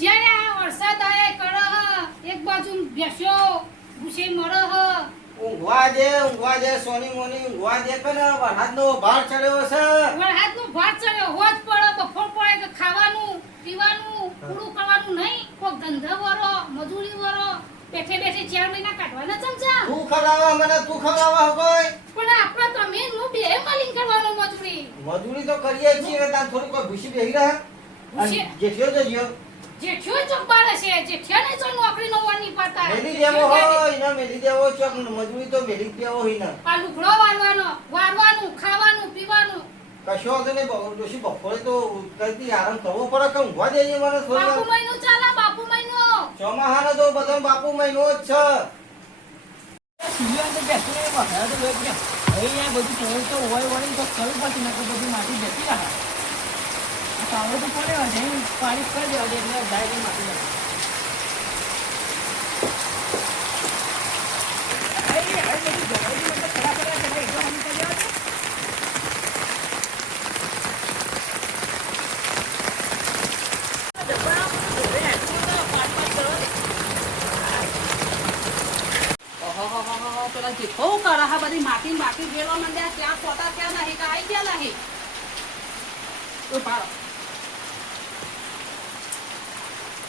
જ્યારે આ વરસાદ આય કર એક બાજુ બેસ્યો ગુસે મર ઊંઘવા દે સોની મોની ઊંઘવા દે કે ને વરસાદનો ભાર ચડ્યો છે. વરસાદનો ભાત ચડ્યો હોજ પડે બફોર પડે કે ખાવાનું પીવાનું પૂરું કરવાનું નહીં કોક ધંધા વરો મજૂરી વરો બેઠે બેઠે 4 મહિના કાઢવાના ચમચા તું ખવડાવવા કોઈ પણ આપણે તમે નું બે માલિંગ કરવાનું મજૂરી તો કરીએ છીએ તાર થોડી કોઈ ભૂસી બેહી રહ્યા ભૂસી? જેઠિયો તો જ્યો જેઠ્યો ચંપાળે છે જેઠ્યાને જો નોકરી નો વાની પાતા મેલી દેવો હોય ને મેલી દેવો ચોક મજૂરી તો મેલી દેવો હોય ને આ લુગડો વારવાનું ખાવાનું પીવાનું કશો હતો ને ડોશી બપોરે તો કઈથી આરામ કરવો પડે કે ઊંઘવા દેજે મને થોડી બાપુ મહિનો ચાલે બાપુ મહિનો ચોમાહાનો તો બધો બાપુ મહિનો જ છે. સીડીઓ તો બેસી રહે વખરા તો લોક ને હવે યાર બધું ચોર તો હોય વળી તો ખરું પડશે ને બધી માટી બેસી રહે આ પાવડો તો પડે હોય ને પાણી કરી દેવા દે એટલે ડાયરેક્ટ માટી નાખે બધું જવાઈ મતલબ ખરા કે એકદમ હમી કરી દેવા દે બહુ કરા હા બધી માટી માટી ગેલો મંડ્યા ત્યાં પોતા ત્યાં નહીં કે આઈ ગયા નહીં ઓ પાડો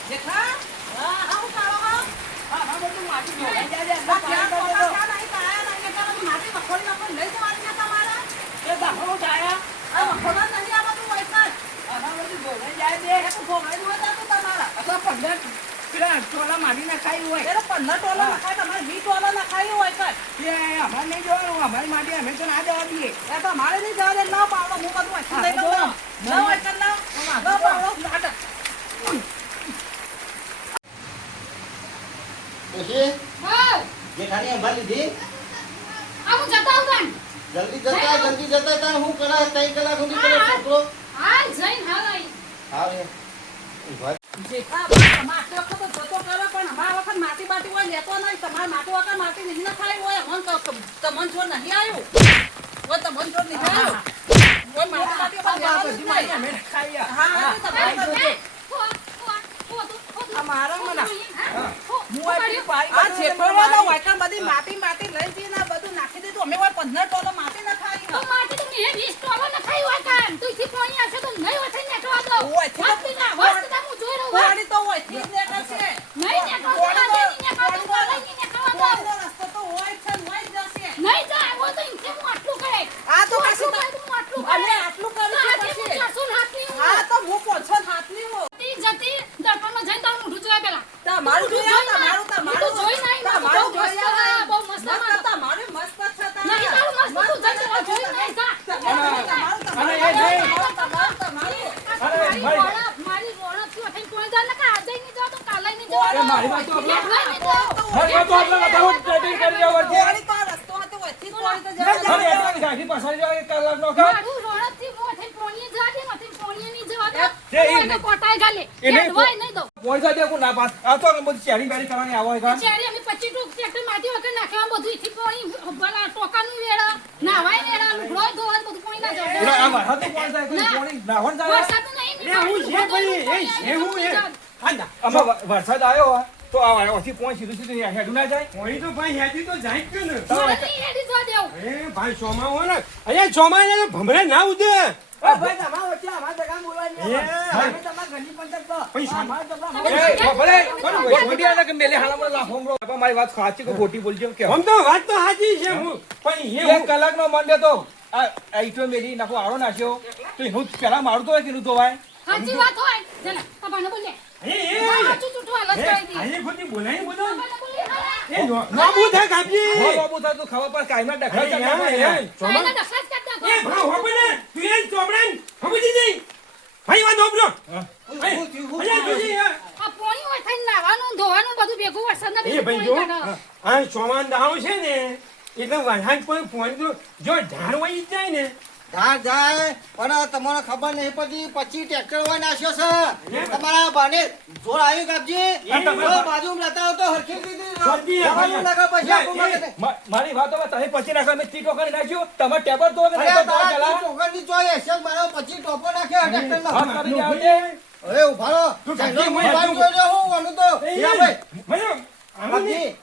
દેખા હા હું કાળો હા બધું માટી ગયો ત્યાં પોતા ત્યાં નહીં કાયા નહીં કે બધી માટી મખોડી મખોડી લઈ જવાની ને તમારા એ બાહો જાયા આ મખોડા નહીં આ બધું વૈસા બધું જોડે જાય દે એ તો ભોગાઈ દો તમારા અથવા 15 પેલા ટોલા મારી નાખાઈ હોય એ 15 ટોલા નખાય તમારે 20 ટોલા નખાઈ હોય કઈ એ અમારે નહીં જોવાનું અમારી માટી અમે તો ના જવા દઈએ એ તો મારે નહીં જવા દે ના પાવડો હું બધું વાંચી લઈ લઉં ના હોય કર ના પાવડો નાટક ડોશી હા જેઠાણી અંબા લીધી આ હું જતા આવું જલ્દી જતા તાર હું કરા 3 કલાક સુધી પેલો છોકરો હાલ જઈને હાલ આવી આવે ઊંઘવા જેઠા માટી વખત તો જતો કરે પણ અમારા વખત માટી બાટી હોય લેતો નહીં તમારે માટી વખત માટી નહીં ના ખાય હોય મન છોડ નહીં આવ્યું હોય તમને છોડ નહીં આવ્યું કોઈ માટી બાટી પર બધી માટી અમે ખાઈ હા તમારે મારા મના હું આ છેટોળાનો વાયકા બધી માટી લઈ જઈને આ બધું નાખી દીધું અમે હોય 15 ટોલો માટી ન ખાઈ તો માટી તો મેં 20 ટોલો ન ખાઈ હોય કામ તું થી પાણી આવશે તો નહીં હોય થઈને નેટવા દો હોય થી ના વસ્ત હું જોઈ રહ્યો પાણી તો હોય થી જ નેટશે નહીં નેટવા દો રસ્તો તો હોય છે નહીં જશે નહીં જાય वो तो इनसे હું આટલું કરે આ તો પછી હું આટલું અને આટલું કરું પછી 400 હાથની હા તો હું 500 હાથની હું જતી દર્પણમાં જઈને તારું મોઢું જોયા પેલા તમારું જોઈ નહીં તમારું જોઈ બહુ મસ્ત તમારું મસ્ત છે નહીં તારું મસ્ત તું જઈ જોઈ નહીં જા અને એ જઈ મારી રોણક થી ઓઠે કોઈ જા નકા આજે નહીં જાવ તો કાલે નહીં જાવ મારી વાત તો આપણે બતાવો ટ્રેડિંગ કરી દેવા છે કોણી તો રસ્તો હતો ઓથી કોણી તો જવા અરે એટલી ગાડી પાછળ જાવ એક કલાક નો કા મારું રોણક થી ઓઠે કોણી જા દે નથી કોણી નહીં જવા દે કોટાઈ ગાલે એડવાય નહીં દો પોઈસા દે કો ના પાસ આ તો બધી શેરિંગ ગાડી કરવાની આવો કા ચારી અમે 25 ટોક ટ્રેક્ટર માટી વગર નાખવા બધું ઈથી કોણી બલા ટોકાનું વેળા નાવાય વેળા લુગડોય ધોવા બધું કોણી ના જાવ એટલે આ મારા તો પોઈસા કોઈ કોણી નાવણ જાય વરસાદ નહીં એ હું છે ભાઈ એ હું એ આંદા આમાં વરસાદ આવ્યો તો આ ઓથી પોઈન્ટ સીધું હેડું ના જાય કોઈ તો ભાઈ હેડી તો જાય કે ને નહીં હેડી જવા દેવ એ ભાઈ સોમા હોય ને અહીંયા સોમા ને ભમરે ના ઉદે ભાઈ તમારા વચ્ચે અમાર જગા બોલવાની અમે તમાર ઘરની પંચાયત તો પૈસા અમાર જગા એ ભલે ગોટિયા કે મેલે હાલમાં લાફોમરો બાપા મારી વાત સાચી કે ખોટી બોલજો કે આમ તો વાત તો સાચી છે હું પણ એક કલાકનો મંડે તો આ ઈટો મેલી નાખો આળો નાખ્યો તો હું પેલા મારતો હોય કે નું તો ભાઈ સાચી વાત હોય જને તબાને બોલે એ સાચું ચૂઠું હાલત કરી દી આયે ખોટી બોલાય બોલો તબાને બોલે એ નોબુ થાય કાપજી હો બાબુ તા તો ખાવા પર કાઈમાં ડખા એ ચાલે સોમા એને દસલાસ કરતા એ ભાવ હોબને તું એ ચોબડાન સમજી જઈ ભાઈ વાત હોબરો અરે તુજી આ પોણી હોય થઈને નાવાનું ધોવાનું બધું ભેગું વરસાદ ના એ ભાઈ જો આ સોમાન દાવ છે ને એટલે વાહન કોઈ ફોન જો ઢાળ વહી જાય ને જાય પણ તમને ખબર નહીં પડતી 25 ટ્રેક્ટર હોય નાખ્યો છે તમારા બાને જોર આવ્યું કાપજી બાજુમાં લેતા તો હરખી દીધી મારી વાતો તમે પછી નાખો મેં ટીટો કરી નાખ્યો તમાર ટેબલ તો કે નહીં તો ચલાવો ટોકરની ચોય છે મારો 25 ટોપો નાખ્યો ટ્રેક્ટરમાં હવે ઉભા રહો. તું ચાલો, કાકી, હું હું બાજુ તું- જોઈ રહ્યો હું, અમે તો હીરાભાઈ, મને આવું નહીં.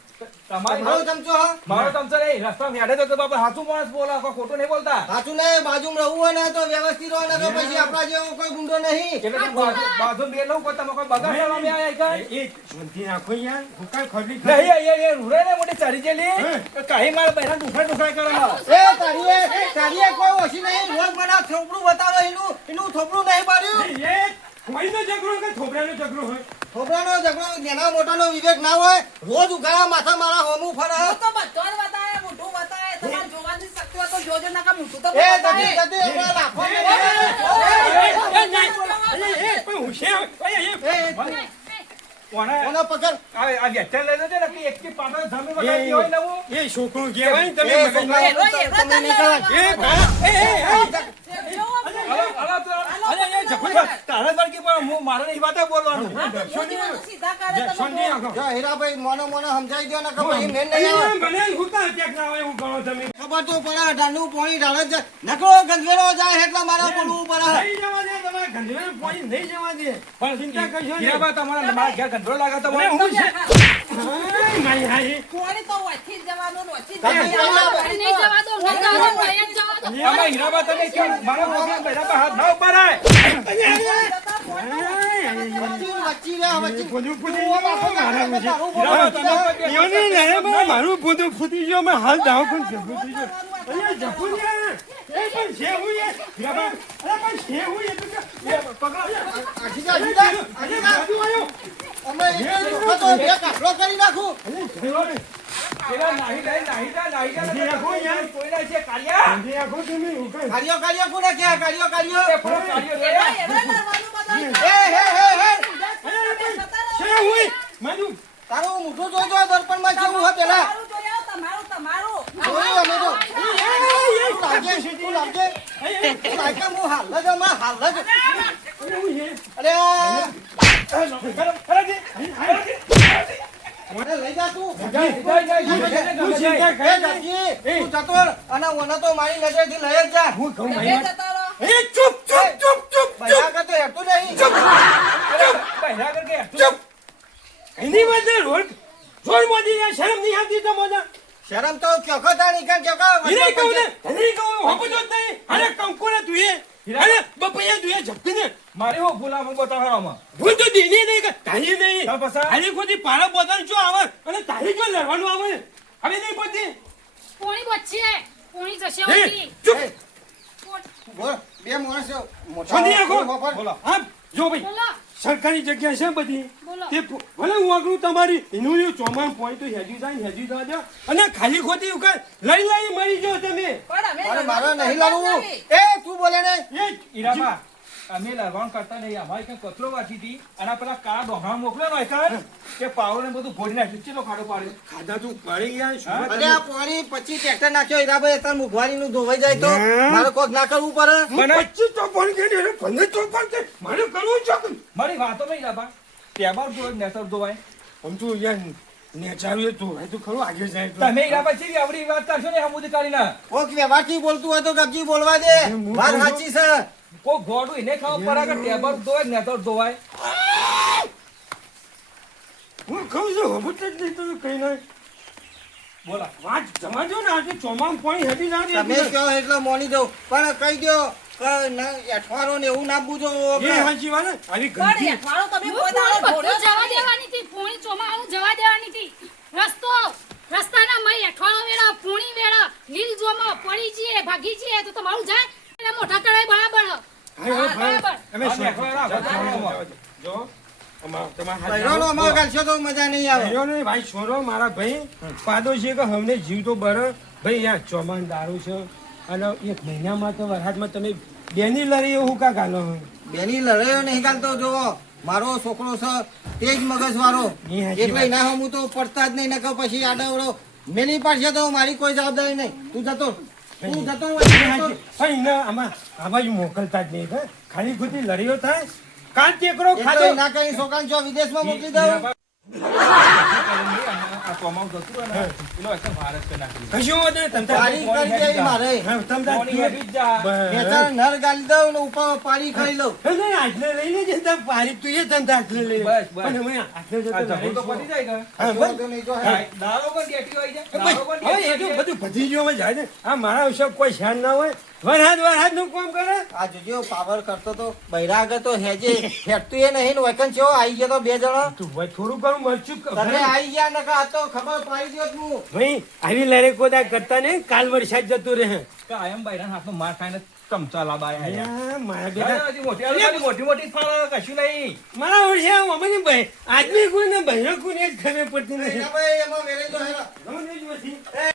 બાપજી, મારો ચમચો હા. મારો તમસો નહીં રસ્તા હેડે તો બાપા સાચું માણસ બોલા કોઈ ખોટું નહીં બોલતા સાચું નહીં, બાજુમાં રહેવું હોય ને તો વ્યવસ્થિત રહો, ને તો પછી આપણા જેવો કોઈ ગુંડો નહીં. એટલે તમે બાજુ બે લઉં કોઈ તમે કોઈ બગાડ કરવા બે આયા કા એ શાંતિ રાખો યાર. હું કાંઈ ખરી નહીં એ રૂરે ને મોટી ચડી ગયેલી કાહી મારા બહેરા દુખા દુખા કરે એ તારીએ કોઈ ઓછી નહીં, રોજ મને આ થોપડું બતાવે, એનું થોપડું નહીં પાડ્યું. એ કોઈનો ઝઘડો કે થોબડાનો ઝઘડો હોય. થોપડાનો ઝઘડો નાના મોટાનો વિવેક ના હોય, રોજ ઉઘાડા માથા મારા હોમું ફરે. એ જતી હમણાં લાફો પણ હોશિયાર. કોનો પકડ. આ વેચાણ લઈ લેજે ને કે એક કે પાટો સામે વગાડી હોય ને હું એ છોકરો કહેવાય ને તમે એ મગજમાં. છોકરા, તમે નહીં કરવા. એ ભા- તારા તરકી પણ હું મારે નહીં વાતે બોલવાનું શાંતિ રાખો. જો હીરાભાઈ મોનો સમજાઈ દો ને કે પછી મેન નહીં આવે. અહીંયા મને હું કાં અટેક ના આવે એવું કરો તમે. ખબર તો પડે, ઢાંડનું પોણી ઢાળે જ જાય. નકરો ગંધેડો જાય એટલે મારા બોલવું પડે. નહીં જવા દે તમારે ગંધેડા પોણી નહીં જવા દે. પણ ચિંતા કરશો નહીં. હીરાબા તમારા મારા ઘેર કંટ્રોલ લાગે તો અરે હું છે. હાય, મારી હાય. નહીં જવા દો, નહીં જવા દો. આમાં હીરાબા તમે કેમ મારા મોઢા બહેરા પર હાથ ના ઉપર આય વચ્ચી રે, વચ્ચી. બધું ફૂટી તું ગયું. આખો મારા દાડો મુજે. તારું હીરાબા બોલવું તમે પડે. ઈયો નહીં, નહીં, નહીં, મારું બધું ફૂટી ગયું. અમે હાલ દાવ પણ ફૂટી ગયું. અહીંયા જપું છે. એ પણ છે હું યાર. હીરાબા, અરે પણ છે હું એ તો કે- પકડો આખી જા, આખી જા, આખી જા. બાજુ આવ્યો. અમે એક ધોકા તો બે કાકડો કરી નાખું. પેલા નાહી જા હજી રાખો યાર. કોઈના છે કાળિયા હજી રાખો તમે એવું કાંઈ. કાર્યો કોને કહે? કાર્યો. એ ફરો કાળિયો રે હે. છે હું. મારું. તારું મોઢું જોજો દર્પણમાં કેવું હોય પેલા. જોયું અમે તો. તું લાગે, તું લાગે. તું લાગે, હું હાલ જ હમણાં, હાલ જ. એવું છે. અરે મને લઈ જા તું. હું ચિંતા એ કરે જાજી, તું જતો રહે. અને ઓને તો મારી નજરથી લઈ જ જા. હું કહું ભાઈ. એ ચૂપ. બૈરા કે તો હેઠું નહીં. પહેલા કરકે ચૂપ. એની વચ્ચે રોડ મોદી ને શરમ નહીં આવતી તમને. શરમ તો ક્યોખો તાણી કાન ક્યોખો. એને કહું ને, એને કહું હોપતો જ નહીં. અરે કંકુને તું એ, અરે બપૈયા તું એ ઝપકીને. મારી હો ભૂલા હું બતાવવામાં ભૂલ તો દીની નહીં કે તારી નહીં. ચાલ પસા આની ખોટી પાળો બોતલ જો આવે અને તારી જો લડવાનું આવે ને. હવે નહીં પહોંચી. પોણી બચશે, પોણી જશે એ, ઓછી. ચૂપ. બોલ, બે માણસો મોટા છોડી નાખો. બોલ. બોલો આમ જો ભાઈ બોલો, સરકારી જગ્યા છે બધી બોલો. તે ભલે હું આગળ તમારી એનું ચોમાન પોઈન્ટ તો હેજી જાય ને હેજી જવા દો અને ખાલી ખોટી ઉકાર લઈ મરી જાઓ તમે. અરે મારે નહીં લડવું. એ તું બોલે ને. એ હીરાબા અમે લડવાનું કરતા નહીં અમારી કઈ કચરો વાંચી હતી અને પેલા કાળા ડોહા મોકલ્યો ને કાળ કે પાવર ને બધું ભોડી નાખ્યું ચેલો ખાડો પાડ્યો ખાધા તું પડી ગયા શું હા? અરે આ પાણી 25 ટ્રેક્ટર નાખ્યો હીરાભાઈ અત્યારે મુઘવારીનું ધોવાઈ જાય તો હા. મારે કોક ના કરવું પડે. મને 25 ચોપન કે 15 ચોપન કે મારે કરવું છે. મારી વાતો નહીં હીરાબા ટેબલ જોઈ નેતર ધોવાય આમ તો યાર નેચારું તો હોય તો ખરું આગળ જાય તો. તમે હીરાબા ચીવી આવડી વાત કરશો ને હમુદ કાઢીને કોક વ્યવહારથી બોલતું હોય તો ગપજી બોલવા દે. હું વાત બોલું? સાચી છે. કોઈ ગોડું એને ખાવ પડે કે ટેબલ ધોવાય નેતર ધોવાય હું કહું છું હબત જ નહીં તો કઈ નહીં. બોલા વાત જવા દો ને આજે ચોમામ પાણી હેડી તમે જાય કહો એટલે મોની દઉં પણ કહી દો કે અઠવારો ને એવું ના બુજો. એ હાચી વાત ને. આવી ગંદી પોણી બધું જવા દેવાની હતી, પોણી ચોમાહાનું જવા દેવાની હતી. રસ્તાના મય અઠવાડો વેળા, પોણી વેળા, લીલ જોમાં પડી જઈએ, ભાગી જઈએ તો તમારું જાય એટલે મોઢા કરાય બરાબર. હા, ભાઈ. બરાબર. અમે હા, શું- નેખવાડા, જાઓ, જો તમારા હાથ બૈરાનો અમારો ગાલશો તો મજા નહીં આવે. બૈરો નહીં, ભાઈ છોરો મારા ભાઈ પાદો છે કે અમને જીવ તો બર ભાઈ યાર ચોમાન દારૂ છે અને એક મહિનામાં તો વરસાદમાં તમે બેની લડી એવું કા ગાલો બેની લડાઈઓ નહીં ગાલતો જોવો મારો છોકરો છે તે જ મગજ વાળો એ હાચી એટલે ના હું તો પડતા જ નહીં નકર પછી આડવડો મેલી પાડશે તો મારી કોઈ જવાબદારી નહીં. તું જતો પણ એને આમાં આમાં જ મોકલતા જ નહીં હે. ખાલી ખોટી લડીઓ થાય કાન ટેકરો એટલે ખાધો ના કઈ છોકરાને જો વિદેશમાં મોકલી દઉં. આ ચોમાસું જતું રહે ને, પેલો હશે ભારત કે નાખી. કશું વાંધો નહીં, તમ તાર પાણી કરી દેવી મારે હા, તમ તાર પાણી હેડી જ જા. ખેતર નળ ગાલી દઉં ને ઉપર પાણી ખાઈ લઉં નહીં, આટલે લઈને જતા પારી તું એ તમ તાર આટલે લઈને બસ, બસ. પણ અમે આટલે જતા આ ઝઘડો તો નહીં. પતી જાય કે? હા, બસ. વાંધો નહીં, જો હે. દારો પણ ગેટીઓ આવી જાય. ભાઈ, દારો પણ હવે એ ગેટીઓ તો આવી બધું પતી ગયું, હવે જાય ને. આ મારા વિશે કોઈ શાન ના હોય, વરહાદ નું કામ કરે. આ જોજો પાવર કરતો તો બૈરા આગળ તો હેજે હેઠતું એ નહીં ને વૈકન ચેવો આવી ગયો તો બે જણા તું ભાઈ થોડું ઘણું મરચું કર. તમે આવી ગયા ને આ તો ખબર પાડી દો હું ભાઈ આવી લડે કોદા કરતા ને કાલ વરસાદ જતો રહે. કાયમ બૈરાના હાથમાં માર ખાઈને ચમચા લાબાયા આયા. અલ્યા, મારા ના, બેટા ના, હજી મોટી આલુ મોટી મોટી જ ફાળે, કશું નહીં. મારા વર્ષે અમને ભાઈ આદમી કોઈ ને બહેનો કોઈ જ ખબર પડતી નથી. ભાઈ એમાં મેરેજ તો હેરા ગમે તે જ નથી. એ